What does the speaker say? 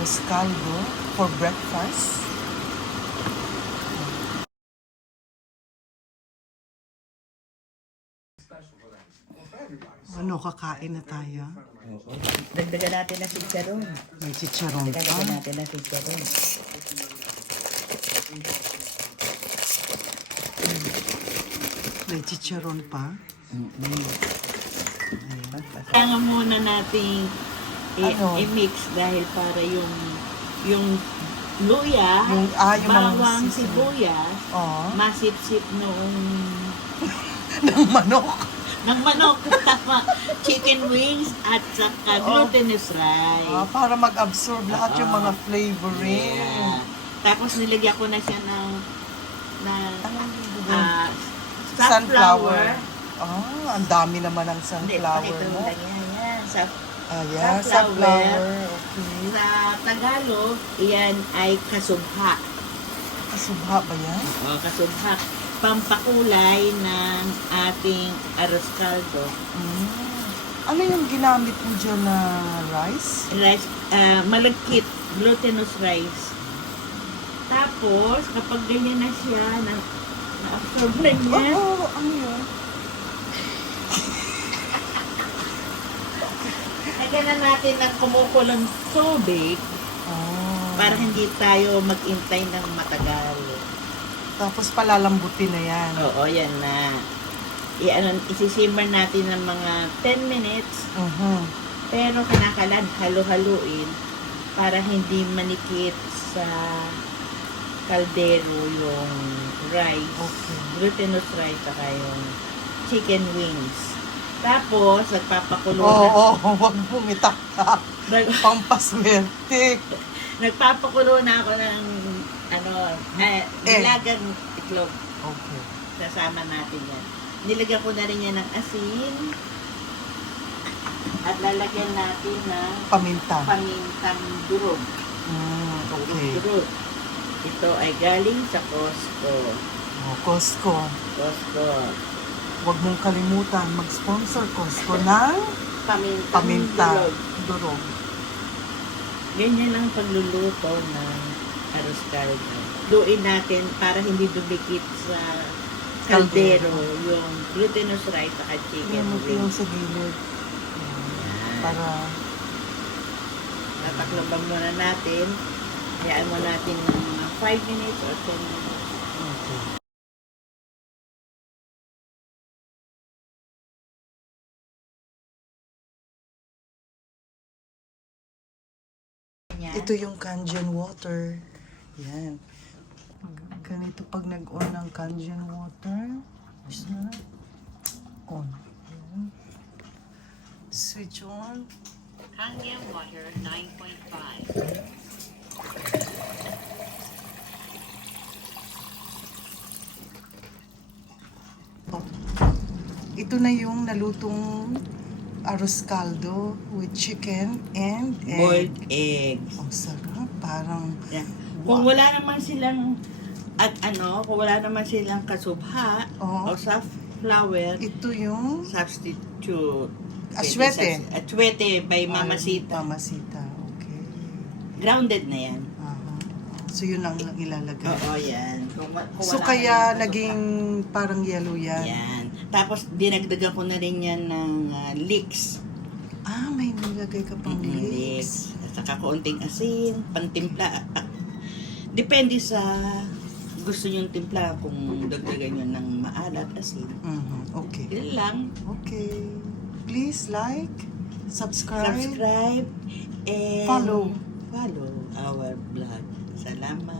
arroz caldo for breakfast. Ano, kakain na tayo? Oo. Dagdagan natin na chicharon. May chicharon pa. Dagdagan natin na chicharon. May chicharon pa. Kailangan muna nating Ano? i-mix dahil para yung luya, Yung mga bawang, sisig. sibuyas, Oh, masip-sip noong ng manok. ng manok, tama, chicken wings at saka glutinous rice. Para mag-absorb lahat yung mga flavoring. Yeah. Tapos nilagyan ko na siya ng Anong ah, sunflower. Ang dami naman ng Hindi, sunflower pakita mo mo. lang yan. Yan. Ayan, sunflower. sunflower. Okay. Sa Tagalog, iyan ay kasubha. Kasubha ba yan? O, kasubha. Pampakulay ng ating arroz caldo. Ano yung ginamit mo dyan na rice? Rice, malagkit, glutinous rice. Tapos, kapag ganyan na siya, na-absorb na niya, Ano yun? lagyan na natin ng kumukulong tubig para hindi tayo mag-intay ng matagal. Tapos palalambutin na yan. Oo, yan na. Isisimmer natin ng mga 10 minutes, pero kinakalan, halo-haluin para hindi manikit sa kaldero yung rice, glutinous rice, saka yung chicken wings. Tapos, nagpapakulo na. Huwag bumitak ka. Pampaswerte. Nagpapakulo na ako ng nilagang itlog. Okay. Sasama natin yan. Nilagyan ko na rin yan ng asin. At lalagyan natin ng pamintang durog. Okay. Durog. Ito ay galing sa Costco. Costco. Costco. Huwag mong kalimutan mag-sponsor Costco ng paminta durog. Ganyan ang pagluluto ng arroz caldo. Luin natin para hindi dumikit sa kaldero yung glutinous rice at chicken Yung wings. sa gilid. Para Tatakloban muna natin. Hayaan mo natin ng mga 5 minutes or 10 minutes. okay. Yan. Ito yung Kangen water. Yan. Ganito pag nag-on ng Kangen water. On. Yan. Switch on. Kangen water 9.5. Ito na yung nalutong arroz caldo with chicken and egg. Boiled eggs. Ang sarap. Parang Yan. Kung wala naman silang kung wala naman silang kasubha o safflower, ito yung substitute. Aswete. Aswete by Mamacita. Mamacita. Okay. Grounded na yan. So yun ang ilalagay. Oo, yan. Kung So wala kaya namang kasubha. naging parang yellow yan. Yan. Tapos dinagdagan ko na rin yan ng leeks. May nilagay ka pang leeks. Leeks. At saka kaunting asin, pantimpla. Depende sa gusto nyong timpla kung dagdagan nyo ng maalat, asin. Okay. Yun lang. Okay. Please like, subscribe, Subscribe and follow our vlog. Salamat.